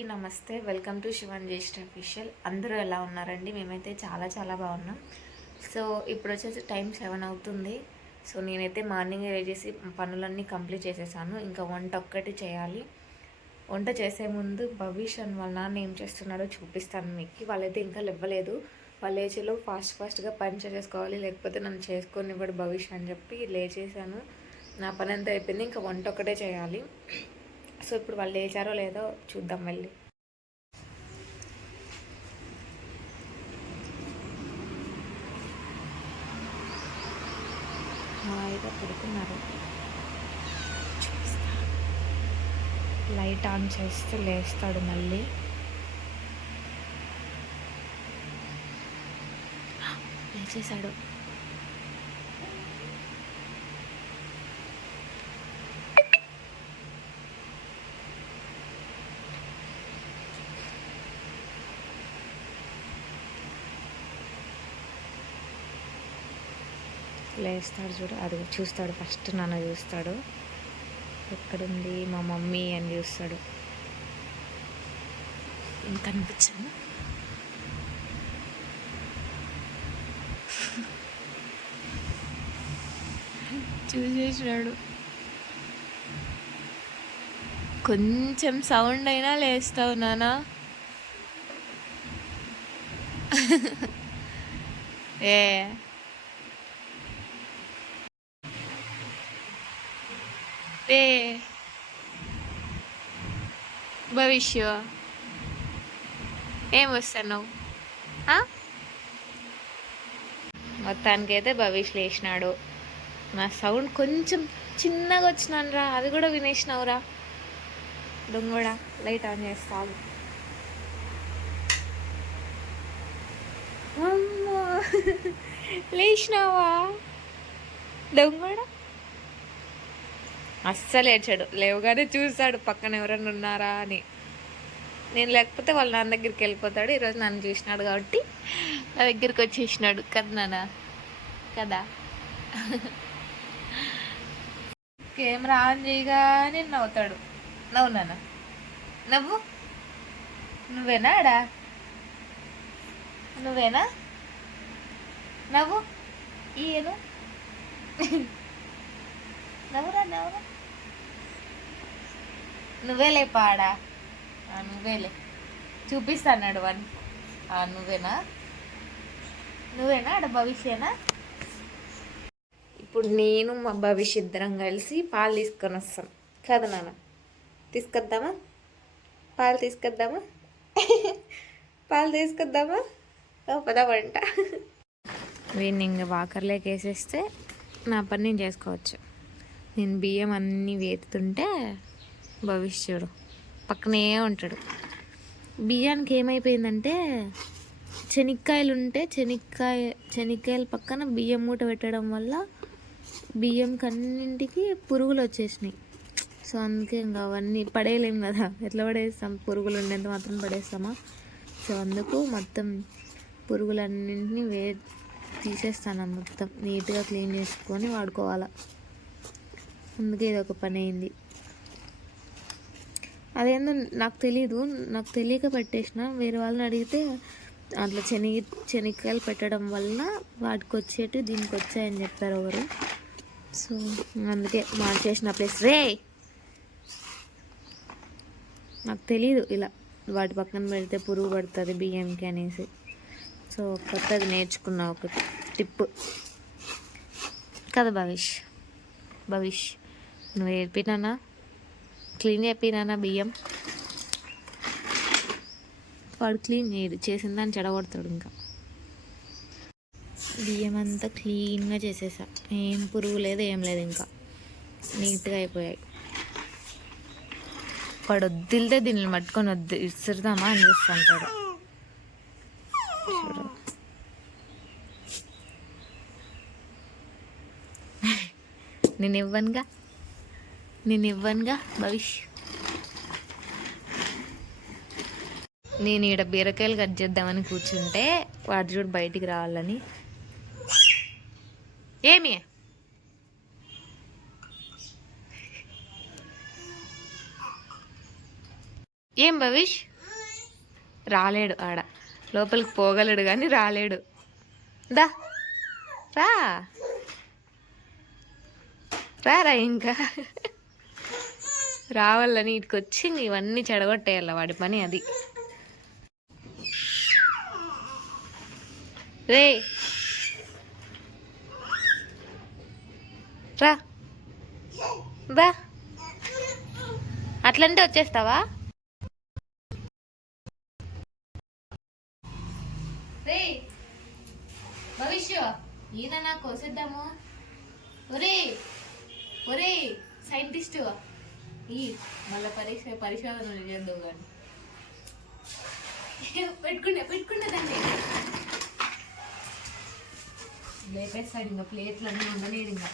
అందరికీ నమస్తే. Welcome to Sivan Jyeshtha official. అందరూ ఎలా ఉన్నారండి? మేమైతే చాలా చాలా బాగున్నాం. సో ఇప్పుడు వచ్చేసి టైం 7 అవుతుంది. సో నేనైతే మార్నింగ్ చేసి పనులన్నీ కంప్లీట్ చేసేసాను. ఇంకా వంట ఒక్కటి చేయాలి. వంట చేసే ముందు భవిష్ అని వాళ్ళ నాన్న ఏం చేస్తున్నాడో చూపిస్తాను మీకు. వాళ్ళైతే ఇంకా లేవలేదు. వాళ్ళు లేచేలో ఫాస్ట్గా పని చేసుకోవాలి, లేకపోతే నన్ను చేసుకొని ఇవ్వడు భవిష్ అని చెప్పి లేచేసాను. నా పని అంతా అయిపోయింది. ఇంకా వంట ఒక్కటే చేయాలి. సో ఇప్పుడు వాళ్ళు లేచారో లేదో చూద్దాం వెళ్ళి. హాయిగా పడుకున్నారు. లైట్ ఆన్ చేస్తే లేస్తాడు మళ్ళీ. లేచేసాడు. లేస్తాడు చూడు, అది చూస్తాడు. ఫస్ట్ నన్ను చూస్తాడు, ఎక్కడుంది మా మమ్మీ అని చూస్తాడు. ఇంకా అనిపించాను. చూసేసినాడు. కొంచెం సౌండ్ అయినా లేస్తావు నానా. ఏ భవిష్య ఏం వస్తున్నావు? మొత్తానికి అయితే భవిష్ లేచినాడు. నా సౌండ్ కొంచెం చిన్నగా వచ్చినాను రా, అది కూడా వినేసినావురా దొంగడా. లైట్ ఆన్ చేస్తావు. అమ్మా లేచినావా దొంగడా? అస్సలు ఏడ్చాడు. లేవగానే చూశాడు పక్కన ఎవరైనా ఉన్నారా అని. నేను లేకపోతే వాళ్ళ నాన్న దగ్గరికి వెళ్ళిపోతాడు. ఈరోజు నన్ను చూసినాడు కాబట్టి నా దగ్గరికి వచ్చేసినాడు కదా నాన్న, కదా. కెమెరా ఆన్ చేయగానే నవ్వుతాడు. నవ్వు నాన్న, నవ్వు. నువ్వేనా ఆడా? నువ్వేనా? నవ్వు. ఈయను నవ్వురా, నవ్వురా. నువ్వేలే పాడా. నువ్వేలే చూపిస్తాడు వన్. నువ్వేనా? నువ్వేనా ఆడ భవిష్యేనా? ఇప్పుడు నేను మా భవిష్య ఇద్దరం కలిసి పాలు తీసుకొని వస్తాం కదా నాన్న. తీసుకొద్దామా? పాలు తీసుకొద్దామా? పాలు తీసుకొద్దామా? పదా వంట. వీడిని ఇంకా వాకర్లోకి వేసేస్తే నా పని నేను చేసుకోవచ్చు. నేను బియ్యం అన్నీ వేతుంటే భవిష్యుడు పక్కనే ఉంటాడు. బియ్యానికి ఏమైపోయిందంటే శనక్కాయలు ఉంటే శనక్కాయల పక్కన బియ్యం మూట పెట్టడం వల్ల బియ్యం కన్నింటికి పురుగులు వచ్చేసినాయి. సో అందుకే ఇంకా అవన్నీ పడేయలేము కదా, ఎట్లా పడేస్తాం? పురుగులు ఉండేంత మాత్రం పడేస్తామా? సో అందుకు మొత్తం పురుగులన్నింటినీ తీసేస్తాను. మొత్తం నీట్గా క్లీన్ చేసుకొని వాడుకోవాలి. అందుకే ఇది ఒక పని అయింది. అదేందో నాకు తెలీదు, నాకు తెలియక పెట్టేసిన. వేరే వాళ్ళని అడిగితే అట్లా శనక్కాయలు పెట్టడం వల్ల వాటికి వచ్చేటి దీనికి వచ్చాయని చెప్పారు ఎవరు. సో అందుకే మార్చేసిన ప్లేస్. నాకు తెలీదు ఇలా వాటి పక్కన పెడితే పురుగు పడుతుంది బియ్యంకి అనేసి. సో కొత్తది నేర్చుకున్నా, ఒక టిప్పు కదా భవిష్. నువ్వు చెప్పినానా, క్లీన్ చెప్పినానా బియ్యం? వాడు క్లీన్ చేయడు, చేసిన దాన్ని చెడగొడతాడు. ఇంకా బియ్యం అంతా క్లీన్గా చేసేసా, ఏం పురుగు లేదు, ఏం లేదు, ఇంకా నీట్గా అయిపోయాయి. వాడు వద్దిలితే దీన్ని పట్టుకొని ఇస్తుదామా అని చూస్తుంటాడు. చూడు, నేను ఇవ్వనుగా భవిష్. నేను ఈడ బీరకాయలు కట్ చేద్దామని కూర్చుంటే వాడు చూడు బయటికి రావాలని. ఏమి ఏం భవిష్ రాలేడు ఆడ. లోపలికి పోగలడు కానీ రాలేడు. దా రా రా ఇంకా రావాలని ఇటుకు వచ్చి ఇవన్నీ చెడగొట్టేయాల. వాడి పని అది. రే రా బా అట్లంటే వచ్చేస్తావా? రే భవిష్య ఈయన నాకు కోసేద్దాము. ఒరే ఒరే సైంటిస్ట్ ఈ మళ్ళీ పరిశోధనలు చేద్దాం కానీ పెట్టుకునేదాన్ని లేపేస్తాడు. ఇంకా ప్లేట్లు అన్నీ ఉండలేడు. ఇంకా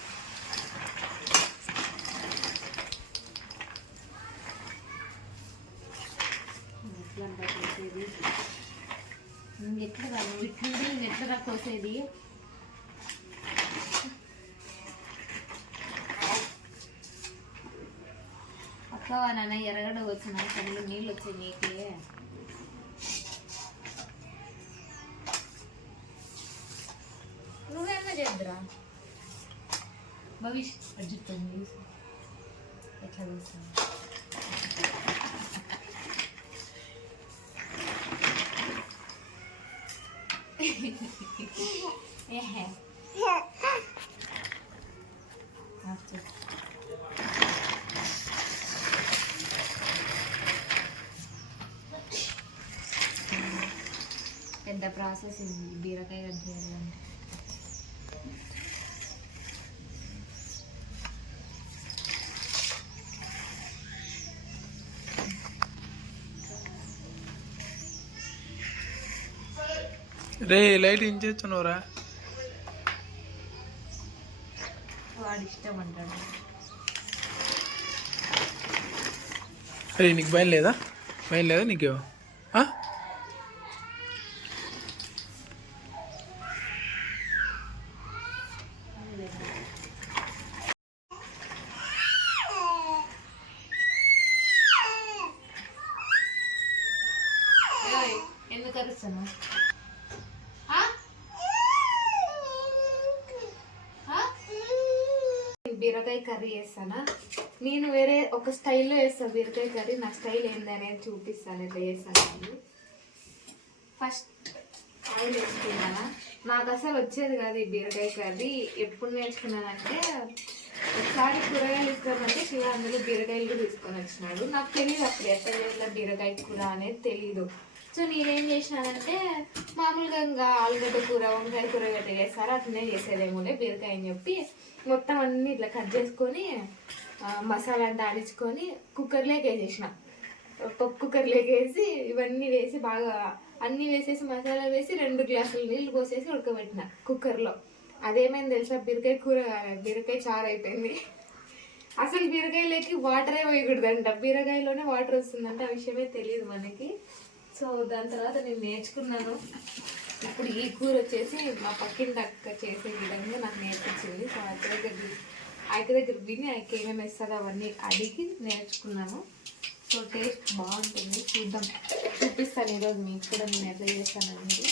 ఎట్లా కాదు ఇట్లుంటే ఎట్లా కోసేది? పక్కవా నాన్న ఎరగడ వచ్చిన కళ్ళు నీళ్ళు వచ్చాయి నీకే. నువ్వేమన్నా చేద్దురా భవిష్ అడ్జుతుంది ఎట్లా చూస్తాను. పెద్ద ప్రాసెస్ బీరకాయ కట్ చేయాలంటే. రే లైట్ ఏం చేస్తున్నావురా? వాడు ఇష్టం అంటాడు. అరే నీకు భయం లేదా? భయం లేదా నీకు? ఎందుకు అరుస్తాను? బీరకాయ కర్రీ చేస్తానా? నేను వేరే ఒక స్టైల్లో వేస్తాను బీరకాయ కర్రీ. నా స్టైల్ ఏందనేది చూపిస్తాను ఎట్లా చేస్తాను. ఫస్ట్ ఆయిల్ వేసుకున్నానా? నాకు అసలు వచ్చేది కాదు ఈ బీరకాయ కర్రీ. ఎప్పుడు నేర్చుకున్నానంటే ఒకసారి కూరగాయలు ఇస్తామంటే శివ అందులో బీరకాయలు కూడా తీసుకొని వచ్చినాడు. నాకు తెలియదు అప్పుడు ఎట్లా చేయాలి బీరకాయ కూర అనేది తెలియదు. సో నేనేం చేసినానంటే మామూలుగా ఇంకా ఆలుగడ్డ కూర వంకాయ కూర గట్ట చేస్తారు అట్లనే చేసేదేమోలే బీరకాయ అని చెప్పి మొత్తం అన్నీ ఇట్లా కట్ చేసుకొని మసాలా అంతా ఆడించుకొని కుక్కర్లోకి వేసేసిన. పప్పు కుక్కర్లోకి వేసి ఇవన్నీ వేసి బాగా అన్నీ వేసేసి మసాలా వేసి 2 గ్లాసులు నీళ్ళు పోసేసి ఉడకబెట్టిన కుక్కర్లో. అదేమైంది తెలుసా? బీరకాయ కూర బీరకాయ చారు అయిపోయింది. అసలు బీరకాయలోకి వాటరే వేయకూడదంట. బీరకాయలోనే వాటర్ వస్తుందంట. ఆ విషయమే తెలియదు మనకి. సో దాని తర్వాత నేను నేర్చుకున్నాను. ఇప్పుడు ఈ కూర వచ్చేసి మా పక్కింటి అక్క చేసే విధంగా నాకు నేర్పించింది. సో అక్క దగ్గర విని అక్క ఏమేమి వేస్తుంది అవన్నీ అడిగి నేర్చుకున్నాను. సో టేస్ట్ బాగుంటుంది. చూద్దాం, చూపిస్తాను ఈరోజు మీకు కూడా నేను ఎట్లా చేస్తాను అనేది.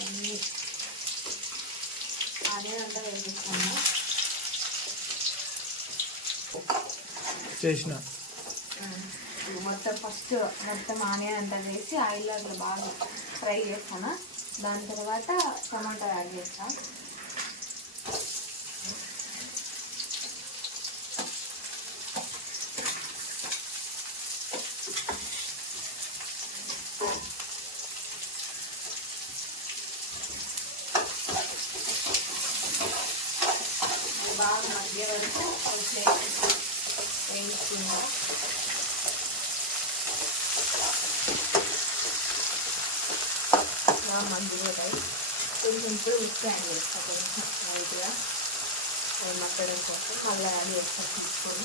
అన్నీ అదే అంతా వేపిస్తాను. చేసిన మొత్తం ఫస్ట్ మొత్తం ఆనియన్ అంతా వేసి ఆయిల్లో అట్లా బాగా ఫ్రై చేస్తాను. దాని తర్వాత టమాటా యాడ్ చేస్తాను. బాగా మధ్య వరకు వేయించుకున్నా. మంచిగా కొంచెం ఇప్పుడు ఉప్పు యాడ్ చేస్తాను. కొంచెం లైట్గా మక్కడం కోసం మళ్ళీ యాడ్ చేస్తాను తీసుకొని.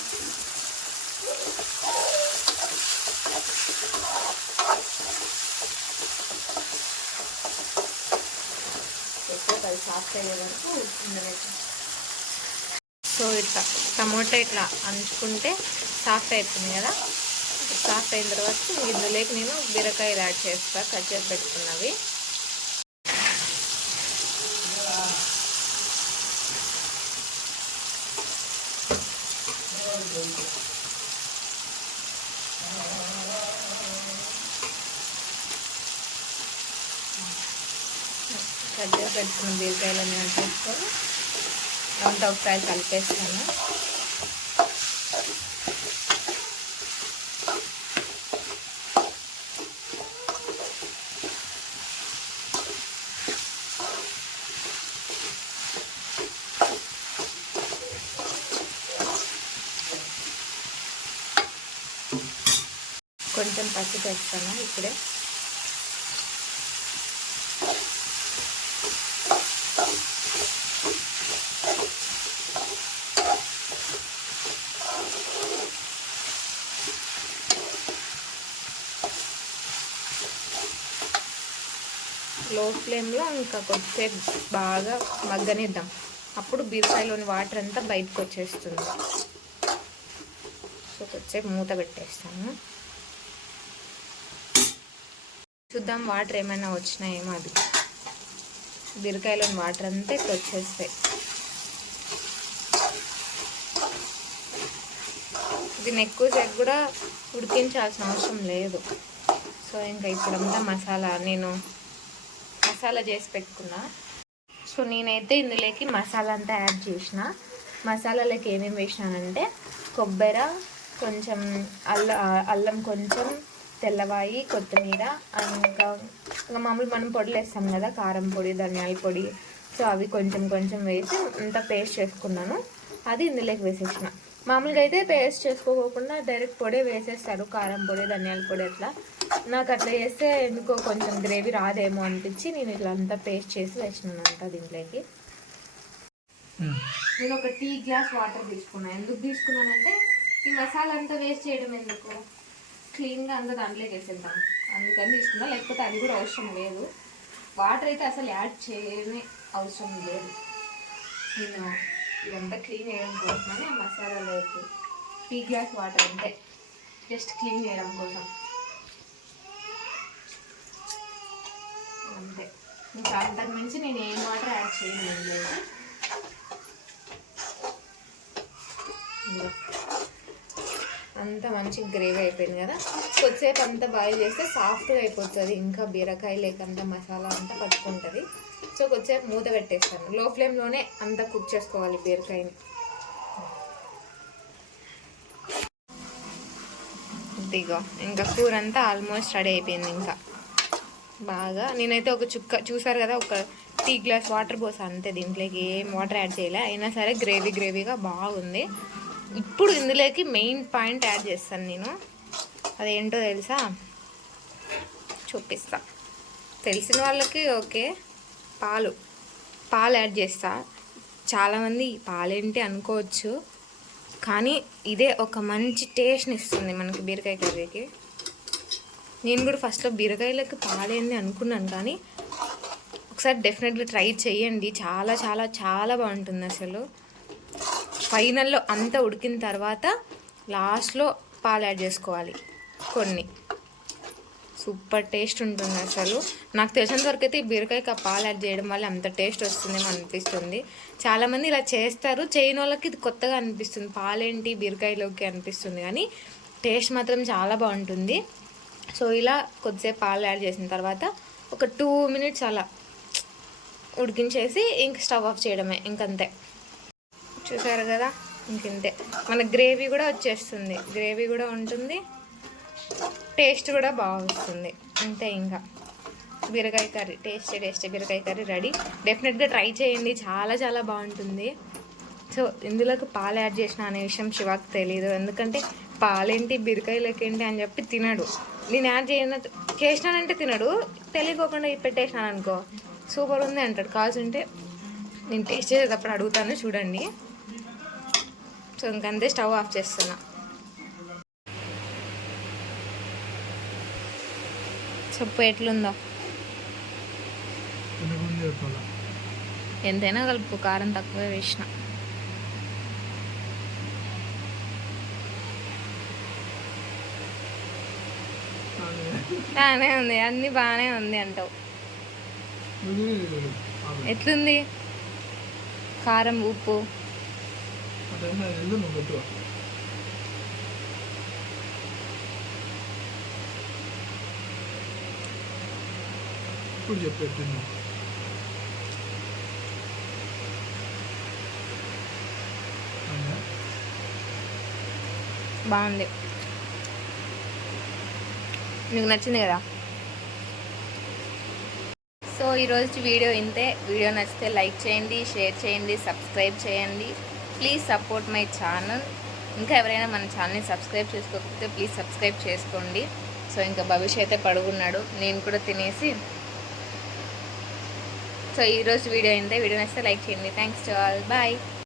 ఎక్కువ 10 సాఫ్ట్ అయ్యే వరకు ఉండలేదు. సో సో ఇట్లా టమోటా ఇట్లా అంచుకుంటే సాఫ్ట్ అవుతుంది కదా. సాఫ్ట్ అయిన తర్వాత ఇందులోకి నేను బీరకాయలు యాడ్ చేస్తాను, కట్ చేసి పెట్టుకున్నవి. కట్ చేసి పెట్టుకున్న బీరకాయలన్నీ యాడ్ చేసుకొని అంతా ఒకసారి కలిపేస్తాను. కొంచెం పసుపు వేస్తాను ఇప్పుడే. లో ఫ్లేమ్లో ఇంకా కొద్దిసేపు బాగా మగ్గనిద్దాం. అప్పుడు బీరకాయలోని వాటర్ అంతా బయటకు వచ్చేస్తుంది. సో కొద్దిసేపు మూత పెట్టేస్తాను. చూద్దాం వాటర్ ఏమైనా వచ్చినాయేమో. అది బీరకాయలోని వాటర్ అంతా ఇక్కడ వచ్చేస్తాయి. దీన్ని ఎక్కువసేపు కూడా ఉడికించాల్సిన అవసరం లేదు. సో ఇంకా ఇప్పుడంతా నేను మసాలా చేసి పెట్టుకున్నా. సో నేనైతే ఇందులోకి మసాలా అంతా యాడ్ చేసిన. మసాలాలోకి ఏమేమి వేసినానంటే కొబ్బరి కొంచెం, అల్లం కొంచెం, తెల్లవాయి, కొత్తిమీర, ఇంకా మామూలు మనం పొడులు వేస్తాం కదా, కారం పొడి, ధనియాల పొడి. సో అవి కొంచెం కొంచెం వేసి అంతా పేస్ట్ చేసుకున్నాను. అది ఇందులోకి వేసేసిన. మామూలుగా అయితే పేస్ట్ చేసుకోకుండా డైరెక్ట్ పొడి వేసేస్తారు, కారం పొడి, ధనియాల పొడి. అట్లా నాకు అట్లా చేస్తే ఎందుకో కొంచెం గ్రేవీ రాదేమో అనిపించి నేను ఇట్లా అంతా పేస్ట్ చేసి వేసినాను అంట దీంట్లోకి. నేను ఒక టీ గ్లాస్ వాటర్ తీసుకున్నాను. ఎందుకు తీసుకున్నానంటే ఈ మసాలా అంతా వేస్ట్ చేయడం ఎందుకు, క్లీన్గా అంతా దాంట్లోకి వేసేద్దాం అందుకని తీసుకున్నా. లేకపోతే అది కూడా అవసరం లేదు. వాటర్ అయితే అసలు యాడ్ చేయని అవసరం లేదు. నేను ఇదంతా క్లీన్ చేయడం కోసమని ఆ మసాలాలోకి టీ గ్లాస్ వాటర్ అంతే, జస్ట్ క్లీన్ చేయడం కోసం అంతే. ఇంకా అంతకు మించి నేను ఏం వాటర్ యాడ్ చేయను లేదు. అంతా మంచి గ్రేవీ అయిపోయింది కదా. కొద్దిసేపు అంతా బాయిల్ చేస్తే సాఫ్ట్గా అయిపోతుంది. ఇంకా బీరకాయ లేకంతా మసాలా అంతా పట్టుకుంటుంది. సో కొద్దిసేపు మూత పెట్టేస్తాను. లో ఫ్లేమ్లోనే అంతా కుక్ చేసుకోవాలి బీరకాయని. ఇదిగో ఇంకా కూర అంతా ఆల్మోస్ట్ రెడీ అయిపోయింది. ఇంకా బాగా నేనైతే ఒక చుక్క చూసారు కదా, ఒక టీ గ్లాస్ వాటర్ పోసాను అంతే. దీంట్లోకి ఏం వాటర్ యాడ్ చేయలే. అయినా సరే గ్రేవీగా బాగుంది. ఇప్పుడు ఇందులోకి మెయిన్ పాయింట్ యాడ్ చేస్తాను నేను. అదేంటో తెలుసా, చూపిస్తా. తెలిసిన వాళ్ళకి ఓకే, పాలు యాడ్ చేస్తా. చాలామంది పాలేంటి అనుకోవచ్చు, కానీ ఇదే ఒక మంచి టేస్ట్ని ఇస్తుంది మనకి బీరకాయ కర్రీకి. నేను కూడా ఫస్ట్లో బీరకాయలకి పాలేంది అనుకున్నాను, కానీ ఒకసారి డెఫినెట్గా ట్రై చేయండి. చాలా చాలా చాలా బాగుంటుంది అసలు. ఫైనల్లో అంతా ఉడికిన తర్వాత లాస్ట్లో పాలు యాడ్ చేసుకోవాలి కొన్ని. సూపర్ టేస్ట్ ఉంటుంది అసలు. నాకు తెలిసినంత వరకు అయితే ఈ బీరకాయకి ఆ పాలు యాడ్ చేయడం వల్ల అంత టేస్ట్ వస్తుందేమో అనిపిస్తుంది. చాలామంది ఇలా చేస్తారు, చేయని వాళ్ళకి ఇది కొత్తగా అనిపిస్తుంది, పాలేంటి బీరకాయలోకి అనిపిస్తుంది, కానీ టేస్ట్ మాత్రం చాలా బాగుంటుంది. సో ఇలా కొద్దిసేపు పాలు యాడ్ చేసిన తర్వాత ఒక 2 minutes అలా ఉడికించేసి ఇంక స్టవ్ ఆఫ్ చేయడమే, ఇంకంతే. చూసారు కదా, ఇంకంతే. మన గ్రేవీ కూడా వచ్చేస్తుంది, గ్రేవీ కూడా ఉంటుంది, టేస్ట్ కూడా బాగా వస్తుంది. అంతే. ఇంకా బీరకాయ కర్రీ టేస్టీ బీరకాయ కర్రీ రెడీ. డెఫినెట్గా ట్రై చేయండి, చాలా చాలా బాగుంటుంది. సో ఇందులోకి పాలు యాడ్ చేసిన అనే విషయం శివాకి తెలీదు, ఎందుకంటే పాలేంటి బీరకాయలకేంటి అని చెప్పి తినడు. నేను యాడ్ చేసినానంటే తినడు, తెలియకోకుండా పెట్టేసినాను అనుకో సూపర్ ఉంది అంటాడు. కావాల్సింటే నేను టేస్ట్ చేసేటప్పుడు అడుగుతాను, చూడండి. సో ఇంకంతే, స్టవ్ ఆఫ్ చేస్తున్నా. చెప్పు ఎట్లుందో. ఎంతైనా కలుపు, కారం తక్కువే వేసిన. బాగానే ఉంది, అన్నీ బాగానే ఉంది అంటావు. ఎట్లుంది కారం ఉప్పు? నువ్వు పెట్టు. ఇప్పుడు చెప్పేట్టు నువ్వు. బాగుంది. మీకు నచ్చింది కదా? సో ఈరోజు వీడియో ఇంతే. వీడియో నచ్చితే లైక్ చేయండి, షేర్ చేయండి, సబ్స్క్రైబ్ చేయండి. Please support my channel. ఇంకా ఎవరైనా మన ఛానల్ని సబ్స్క్రైబ్ చేసుకోకపోతే ప్లీజ్ సబ్స్క్రైబ్ చేసుకోండి. సో ఇంకా భవిష్య అయితే పడుకున్నాడు, నేను కూడా తినేసి. సో ఈరోజు వీడియో ఇంతే. వీడియో నచ్చితే లైక్ చేయండి. Thanks to all. బాయ్.